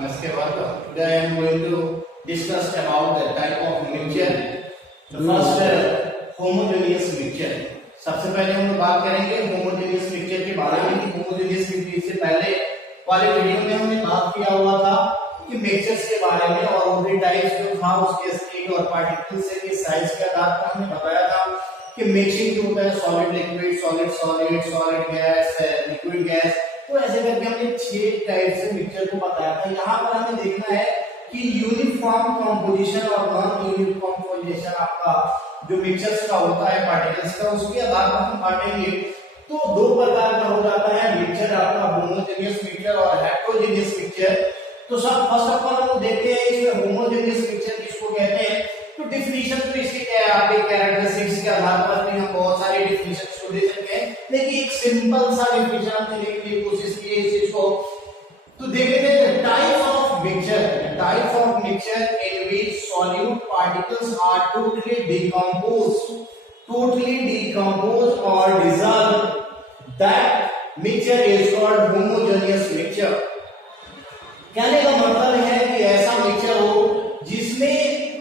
Namaste Welcome. Today I am going to discuss about the type of mixture. The first homogeneous mixture. सबसे पहले हम लोग बात करेंगे homogeneous mixture के बारे में कि homogeneous mixture से पहले वाले वीडियो में हमने बात किया हुआ था कि मिक्सचर्स के बारे में और उनके टाइप्स जो था उसके स्टेट और पार्टिकल्स के साइज के आधार पर हमने बताया था कि मिक्सिंग जो होता है solid liquid solid solid solid gas liquid gas, तो ऐसे करके हमने 6 टाइप से मिक्सचर को बताया था। यहाँ पर हमें देखना है कि यूनिफॉर्म कंपोजिशन और नॉन यूनिफॉर्म कंपोजिशन आपका जो मिक्सचर्स का होता है पार्टिकल्स का, उसके आधार पर हम बांटेंगे। तो दो प्रकार का हो जाता है मिक्सचर, आपका होमोजेनियस मिक्सचर और हेटेरोजेनियस मिक्सचर। तो सब फर्स्ट ऑफ ऑल हम देखते हैं इसमें होमोजेनियस मिक्सचर किसको कहते हैं। तो डिफिनीशन तो इसकी क्या है, आपके कैरेक्टरिस्टिक्स के आधार पर भी हम बहुत सारे डिफिनीशंस को दे सकते हैं, लेकिन एक सिंपल सा डिफिनीशन हमने देखने की कोशिश की है इस चीज को। तो देखते हैं types of mixture in which solute particles are totally decomposed और dissolved, that mixture is called homogeneous mixture. कहने का मतलब है कि ऐसा मिक्सचर हो जिसमें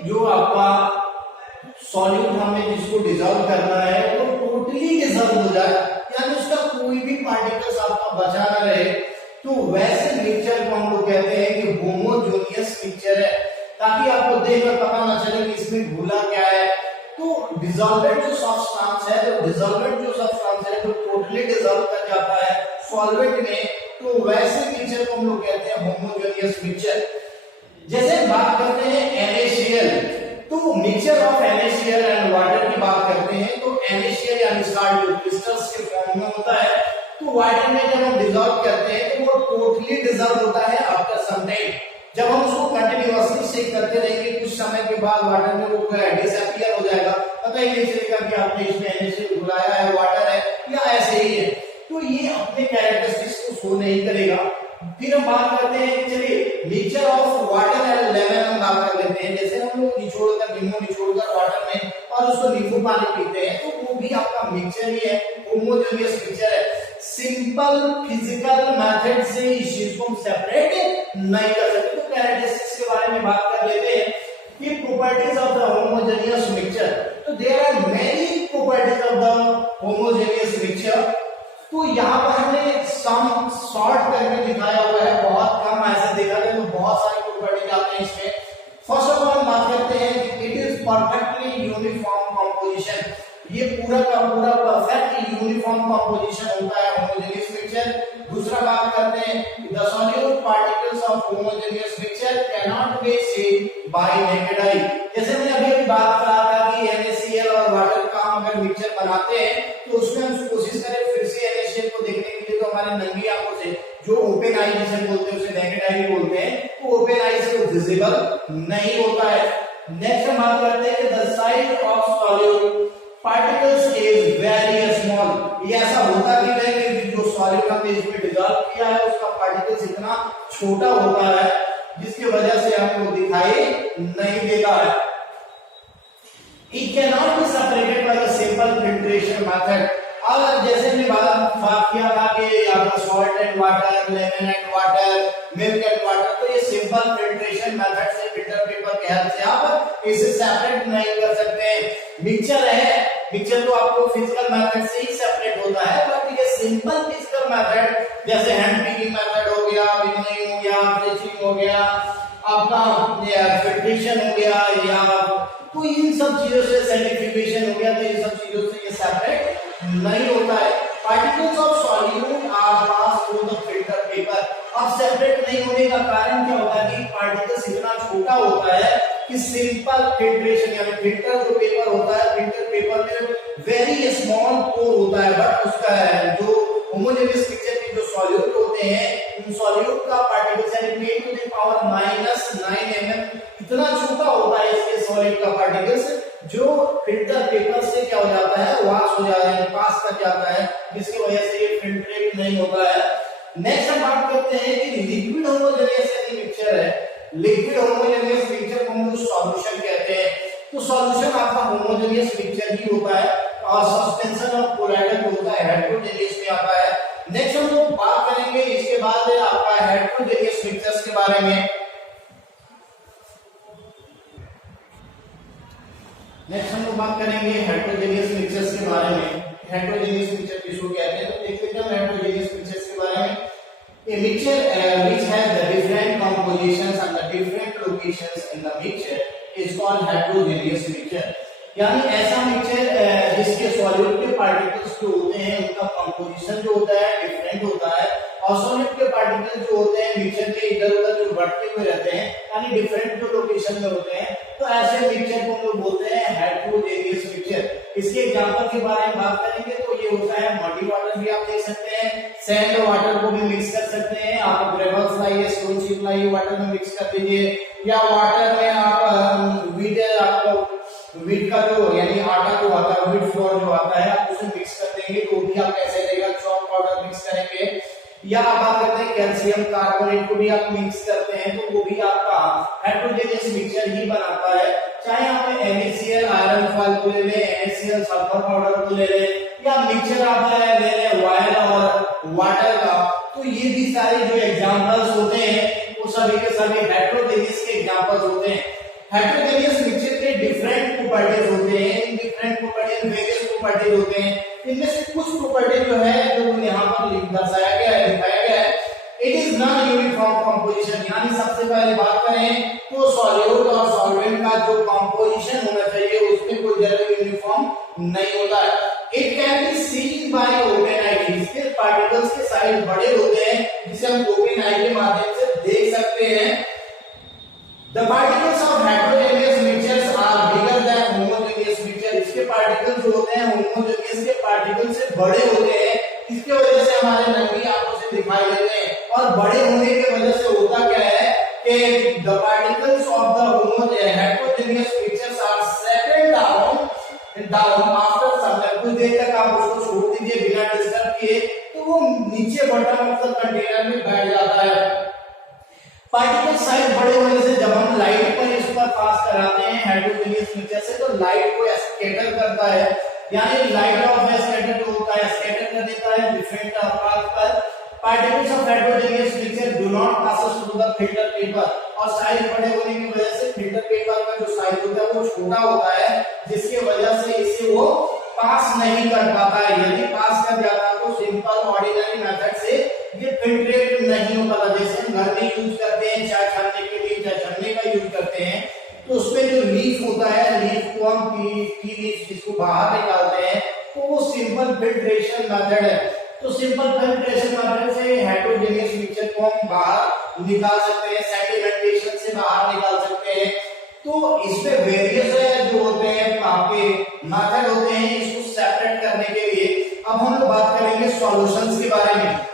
जो आपका सॉल्यूट हमें जिसको डिसॉल्व करना है वो टोटली डिसॉल्व हो जाए, यानी उसका कोई भी पार्टिकल्स आपका बचा ना रहे, तो वैसे मिक्सचर को हम लोग कहते हैं कि होमोजेनियस मिक्सचर है। ताकि आपको देखकर पता ना चले कि इसमें घुला क्या है। तो डिसॉल्वेंट जो सब्सटेंस है जो टोटली डिसॉल्व कर जाता है सॉल्वेंट में, तो वैसे मिक्सचर को हम लोग कहते हैं होमोजेनियस मिक्सचर। जैसे बात करते हैं NaCl, तो mixture of NaCl and water की बात करते हैं, तो NaCl यानी साल्ट जो क्रिस्टल्स के फॉर्म में होता है, तो वाटर में जब हम डिसॉल्व करते हैं तो वो टोटली डिसॉल्व होता है आफ्टर सम टाइम। जब हम उसको कंटिन्यूअसली शेक करते रहेंगे कुछ समय के बाद वाटर में वो डिसअपीयर हो जाएगा, पता ही नहीं चलेगा कि आपने इसमें NaCl घुलाया है, वाटर है या ऐसे ही है। तो ये अपने कैरेक्टरिस्टिक्स को शो नहीं करेगा। फिर हम बात करते हैं, चलिए mixture of water and lemon हम बात कर लेते हैं। जैसे हम लोग नींबू निचोड़कर वाटर में और उसको नींबू पानी पीते हैं, तो वो भी आपका मिक्सचर ही है, होमोजेनियस मिक्सचर है। सिंपल फिजिकल मेथड से इस चीज को हम सेपरेट नहीं कर सकते। तो कैरेक्टरिस्टिक्स के बारे में बात कर लेते हैं कि properties of the homogeneous mixture. तो there are many properties of the homogeneous mixture. तो यहाँ पर हमने सम शॉर्ट करके दिखाया हुआ है, बहुत कम ऐसे देखा जाए तो बहुत सारी प्रॉपर्टीज आते हैं इसमें। फर्स्ट ऑफ ऑल बात करते हैं कि it is perfectly uniform composition. ये पूरा का पूरा परफेक्ट यूनिफॉर्म कंपोजिशन होता है होमोजेनियस मिक्सचर। दूसरा बात करते हैं the solute particles of homogeneous mixture can not be seen bye naked eye. जैसे मैंने अभी बात करा था कि NaCl और वाटर का हम अगर मिक्सचर बनाते हैं तो उसमें हम कोशिश करें फिर से NaCl को देखने के लिए, तो हमारे नंगी आंखों से जो ओपन आई जिसे बोलते हैं उसे नेकेड आई बोलते हैं, तो ओपन आई से वो विजिबल नहीं होता है। नेक्स्ट हम बात करते हैं कि the size of solute particles is very small. ये ऐसा होता भी है कि जो सॉल्यूट हमने इसमें डिसॉल्व किया है उसका पार्टिकल्स इतना छोटा होता है जिसकी वजह से हमें वो दिखाई नहीं देता है। It cannot be separated by the simple filtration method। अगर जैसे मैं बात किया था कि आपका salt and water, lemon and water, milk and water, तो ये सिंपल फिल्ट्रेशन मेथड से फिल्टर पेपर के हेल्प से आप इसे सेपरेट नहीं कर सकते। मिक्सचर है, मिक्सचर तो आपको फिजिकल मेथड से ही सेपरेट होता है, बट ये सिंपल फिजिकल मेथड जैसे हैंड पिकिंग मेथड हो गया, विनोइंग हो गया, थ्रेशिंग हो गया, आपका फिल्ट्रेशन हो गया, या तो इन सब चीजों से सैनिटाइजेशन हो गया, तो इन सब चीजों से ये सेपरेट नहीं होता है। Particles of solute are pass through the filter paper. अब सेपरेट नहीं होने का कारण क्या होता है कि पार्टिकल्स इतना छोटा होता है कि सिंपल फिल्ट्रेशन यानी फिल्टर जो पेपर होता है, फिल्टर पेपर में वेरी स्मॉल पोर होता है, बट उसका जो होमोजेनियस मिक्सचर के जो सॉल्यूट होते हैं उन सॉल्यूट का पार्टिकल्स यानी 10 टू द पावर -9 mm इतना छोटा होता है इसके सॉलिड का पार्टिकल्स, जो फिल्टर पेपर से क्या हो जाता है, वॉश हो जाता है, पास कर जाता है, जिसकी वजह से ये फिल्ट्रेट नहीं होता है। नेक्स्ट हम बात करते हैं कि लिक्विड होमोजेनियस मिक्सचर है। लिक्विड होमोजेनियस मिक्सचर को हम लोग सॉल्यूशन कहते हैं। तो सॉल्यूशन आपका होमोजेनियस मिक्सचर ही होता है और सस्पेंशन ऑफ कोलाइडल होता है हेटेरोजेनियस में आता है। नेक्स्ट हम लोग बात करेंगे इसके बाद आपका हेट्रोजेनियस मिक्सचर्स के बारे में। नेक्स्ट हम लोग बात करेंगे हेट्रोजेनियस मिक्सचर्स के बारे में। हेट्रोजेनियस मिक्सचर किसको कहते हैं, तो देख लेते हैं हेट्रोजेनियस मिक्सचर्स के बारे में। A mixture which has the different compositions and the different locations in the mixture is called heterogeneous mixture। यानी ऐसा मिक्सचर जिसके सॉल्यूट के पार्टिकल्स जो होते हैं उनका कंपोजिशन जो होता है डिफरेंट होता है, और सॉल्यूट के पार्टिकल्स जो होते हैं मिक्सचर के इधर उधर जो बढ़ते हुए रहते हैं यानी डिफरेंट जो लोकेशन में होते हैं, तो ऐसे मिक्सचर को हम लोग बोलते हैं हेट्रोजेनियस मिक्सचर। इसके एग्जांपल के बारे में बात करेंगे तो ये होता है मडी वाटर भी आप देख सकते हैं, सैंड वाटर को भी मिक्स कर सकते हैं आप, ग्रेवल्स लाइए, स्टोन चिप लाइए, वाटर में मिक्स कर दीजिए, या वाटर में आप वीट का जो यानी आटा जो आता है, वीट फ्लोर जो आता है, आप उसे मिक्स कर देंगे तो भी आप कैसे रहेगा, चॉक पाउडर मिक्स करेंगे, या आप बात करते हैं कैल्शियम कार्बोनेट को भी आप मिक्स करते हैं तो वो भी आपका हेट्रोजेनियस मिक्सचर ही बनाता है। चाहे आप NaCl आयरन फॉल को ले लें, NaCl सल्फर पाउडर को ले लें, या मिक्सचर आप ले लें ऑयल और वाटर का, तो ये भी सारे जो एग्जांपल्स होते हैं वो सभी के सभी हेट्रोजेनियस के एग्जांपल्स होते हैं। हेट्रोजेनियस मिक्सचर के डिफरेंट प्रॉपर्टीज होते हैं, in different properties various properties होते हैं। इनमें से कुछ प्रॉपर्टी जो है जो यहाँ पर दर्शाया गया है, दिखाया गया है, it is non uniform composition. यानी सबसे पहले बात करें तो सॉल्यूट और सॉल्वेंट का जो कंपोजिशन होना चाहिए उसमें कोई जरूर यूनिफॉर्म नहीं होता है। It can be seen by open eye, इसके पार्टिकल्स के साइज बड़े होते हैं जिसे हम ओपन आई के माध्यम से देख सकते हैं। The particles of heterogeneous mixtures are bigger than homogeneous mixture। इसके पार्टिकल्स जो होते हैं होमोजेनियस के पार्टिकल से बड़े होते हैं, इसके वजह से हमारे नंगी आंखों से दिखाई देते हैं। और बड़े होने की वजह से होता क्या है कि the particles of the heterogeneous mixtures are settled down after some time। कुछ देर तक आप उसको छोड़ दीजिए बिना डिस्टर्ब किए तो वो नीचे बॉटम ऑफ द कंटेनर में बैठ जाता है। पार्टिकल साइज बड़े होने से जब हम लाइट पर इस पर पास कराते हैं हेट्रोजेनियस मिक्सचर से, तो लाइट को स्कैटर करता है, यानी लाइट ऑफ स्कैटर जो होता है स्कैटर कर देता है डिफरेंट पाथ पर। Particles of heterogeneous mixture do not pass through the filter paper, और साइज बड़े होने की वजह से फिल्टर पेपर का जो साइज होता है वो छोटा होता है, जिसकी वजह से इसे वो पास नहीं कर पाता है। यदि पास कर जाता तो सिंपल ऑर्डिनरी मेथड से ये फिल्ट्रेट नहीं हो पाता। जैसे हम घर में यूज करते हैं चाय छानने के लिए, चाय छानने का यूज करते हैं, तो उसमें जो लीफ होता है, लीफ को हम टी लीफ जिसको बाहर निकालते हैं, तो वो सिंपल फिल्ट्रेशन मेथड है। तो सिंपल फिल्ट्रेशन मेथड से हेट्रोजेनियस मिक्सचर को हम बाहर निकाल सकते हैं, सेडिमेंटेशन से बाहर निकाल सकते हैं। तो इसमें वेरियस जो होते हैं आपके मेथड होते हैं इसको सेपरेट करने के लिए। अब हम लोग बात करेंगे सॉल्यूशंस के बारे में।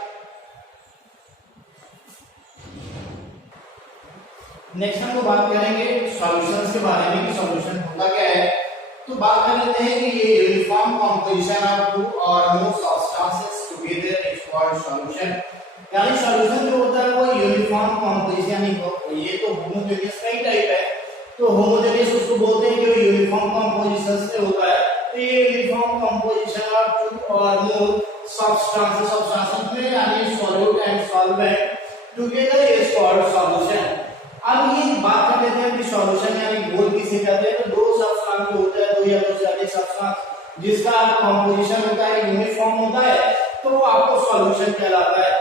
नेक्स्ट हम लोग बात करेंगे सॉल्यूशंस के बारे में कि सॉल्यूशन होता क्या है। तो बात कर लेते हैं कि ये यूनिफॉर्म कंपोजिशन ऑफ टू और मोर substances together is called solution. यानी सॉल्यूशन जो होता है वो यूनिफॉर्म कंपोजिशन ही, ये तो होमोजेनियस का ही टाइप है, तो होमोजेनियस उसको बोलते हैं कि यूनिफॉर्म कंपोजिशन से होता है। तो ये यूनिफॉर्म कंपोजिशन ऑफ टू और मोर सब्सटेंसेस में यानी solute and solvent together is called solution. अब ये बात कर लेते हैं कि सॉल्यूशन यानी घोल किसे कहते हैं। तो दो सब्सटेंस जो होता है, दो या दो से अधिक सब्सटेंस जिसका कंपोजिशन होता है यूनिफॉर्म होता है, तो वो आपको सॉल्यूशन कहलाता है।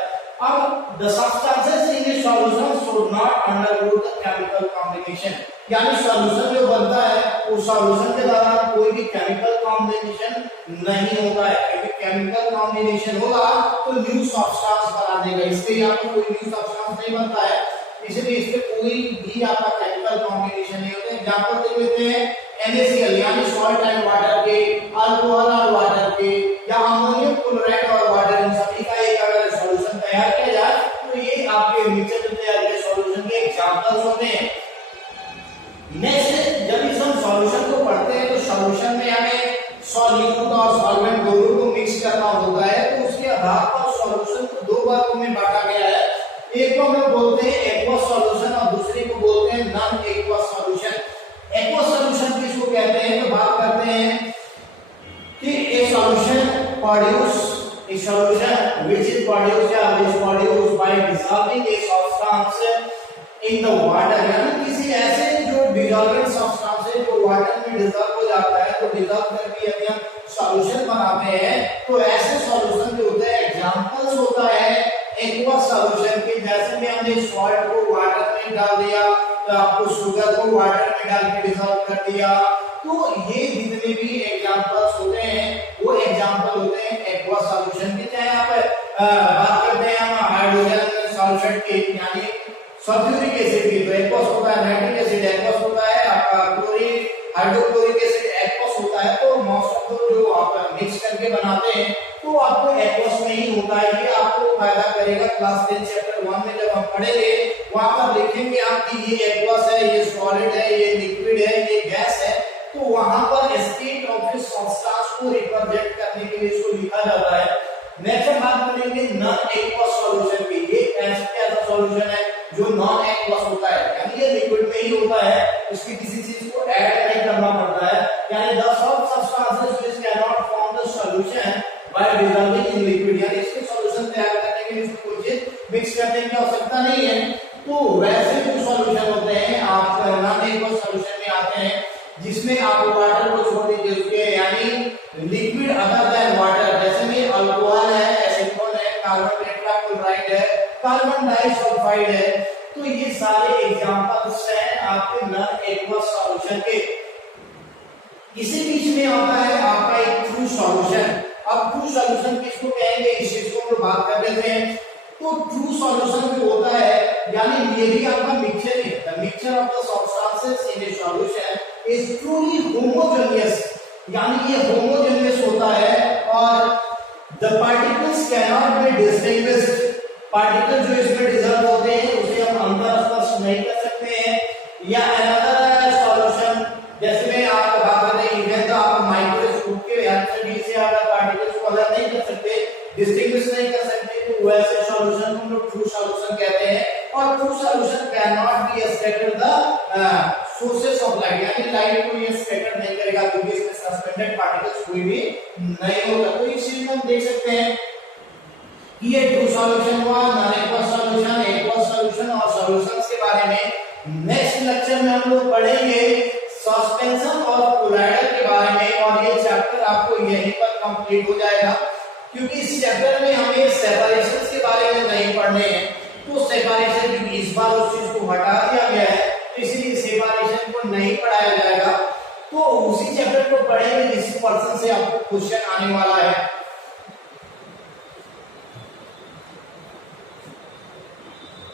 अब the substances in the solution should not undergo the chemical combination, यानी सॉल्यूशन जो बनता है उस सॉल्यूशन के दौरान कोई भी केमिकल कॉम्बिनेशन नहीं होता है, क्योंकि केमिकल कॉम्बिनेशन होगा तो न्यू सब्सटेंस बना देगा, इससे आपको कोई न्यू सब्सटेंस नहीं बनता है, इसलिए इसमें कोई भी आपका केमिकल कॉम्बिनेशन नहीं होता है। एग्जांपल दे देते हैं NaCl यानी सॉल्ट एंड वाटर के, अल्कोहल और वाटर के, या अमोनियम क्लोराइड और वाटर, इन सभी का एक अगर सॉल्यूशन तैयार किया जाए तो ये आपके मिक्सचर में तैयार किए सॉल्यूशन के एग्जांपल्स होते हैं। नेक्स्ट जब इस हम सॉल्यूशन को पढ़ते हैं तो सॉल्यूशन में हमें सॉल्यूट और सॉल्वेंट दोनों को मिक्स करना होता है, तो उसके आधार पर सॉल्यूशन को दो भागों में बांटा गया है। एक को हम लोग बोलते हैं एक्वस सॉल्यूशन और दूसरे को बोलते हैं non aqueous solution. Aqueous solution किसको कहते हैं, तो बात करते हैं कि a solution which is produced by dissolving a in the water, यानी किसी ऐसे जो डिजॉल्वेंट सब्सटेंस है जो वाटर में डिजॉल्व हो जाता है, तो डिजॉल्व करके यदि हम सॉल्यूशन बनाते हैं तो ऐसे सॉल्यूशन जो होते हैं एग्जांपल्स होता है एक्वा सॉल्यूशन के। जैसे में हमने सॉल्ट को वाटर में डाल दिया, तो आपको शुगर को वाटर में डाल के डिजॉल्व कर दिया, तो ये जितने भी एग्जांपल्स होते हैं वो एग्जांपल होते हैं एक्वा सॉल्यूशन के। चाहे आप बात करते हैं हम हाइड्रोजन सल्फेट के, यानी सल्फ्यूरिक एसिड की, तो एक्वस होता है, नाइट्रिक एसिड एक्वस होता है, आपका क्लोरीन हाइड्रोक्लोरिक एसिड एक्वस होता है। तो मोस्ट ऑफ जो आप मिक्स करके बनाते हैं तो आपको एक्वस में ही होता है। ये आपको फायदा करेगा क्लास 10 चैप्टर 1 में जब हम पढ़ेंगे, वहां पर लिखेंगे आप कि ये एक्वस है, ये सॉलिड है, ये लिक्विड है, ये गैस है, तो वहां पर स्टेट ऑफ सब्सटेंस को रिप्रेजेंट करने के लिए इसको लिखा जाता है। नेक्स्ट बात करेंगे नॉन एक्वस सॉल्यूशन की। ये ऐसा सॉल्यूशन है जो नॉन एक्वस होता है, यानी ये लिक्विड में ही होता है, इसकी किसी चीज को ऐड नहीं करना पड़ता है, यानी the sub substances which can not form the solution bye dissolving in liquid, यानी इसके सॉल्यूशन तैयार करने के लिए इसको कुछ मिक्स करने की आवश्यकता नहीं है। तो वैसे जो सॉल्यूशन होते हैं आप नॉन एक्वस सॉल्यूशन में आते हैं जिसमें आप वाटर को छोड़ दीजिए उसके, यानी लिक्विड अदर देन वाटर, जैसे में अल्कोहल है, एसीटोन है, कार्बन टेट्राक्लोराइड है, कार्बन डाइसल्फाइड है, तो ये सारे एग्जांपल्स हैं आपके नॉन एक्वस सॉल्यूशन के। इसी बीच में आता है आपका एक ट्रू सॉल्यूशन। अब ट्रू सॉल्यूशन किसको कहेंगे, इस चीज को हम बात कर लेते हैं। तो ट्रू सॉल्यूशन जो होता है, यानी ये भी आपका मिक्सचर है, the mixture of the substances in A solution is truly homogeneous, यानी ये होमोजेनियस होता है और the particles can not be distinguished. Particle जो इसमें डिसॉल्व होते हैं उसे हम अंतर स्पर्श नहीं कर सकते हैं। या अनदर सॉल्यूशन, जैसे में आप बात करते हैं इवन तो आप माइक्रोस्कोप के हेल्प से भी से आप पार्टिकल्स को अलग नहीं कर सकते, डिस्टिंग्विश नहीं कर सकते, तो वैसे सॉल्यूशन को हम लोग ट्रू सॉल्यूशन कहते हैं। और true solution can not be scatter the sources of light, यानी लाइट को ये स्कैटर नहीं करेगा क्योंकि इसमें सस्पेंडेड पार्टिकल्स कोई भी नहीं होगा। तो इस चीज में हम देख सकते हैं कि ये ट्रू सॉल्यूशन हुआ, non aqueous solution, aqueous solution और सॉल्यूशंस के बारे में नेक्स्ट लेक्चर में हम लोग पढ़ेंगे सस्पेंशन और कोलाइडर के बारे में, और ये चैप्टर आपको यहीं पर कंप्लीट हो जाएगा क्योंकि इस चैप्टर में हमें सेपरेशंस के बारे में नहीं पढ़ने हैं। तो सेपरेशन क्योंकि इस बार उस चीज को हटा दिया गया है तो इसलिए सेपरेशन को नहीं पढ़ाया जाएगा। तो उसी चैप्टर को पढ़ेंगे जिस पर्सन से आपको क्वेश्चन आने वाला है।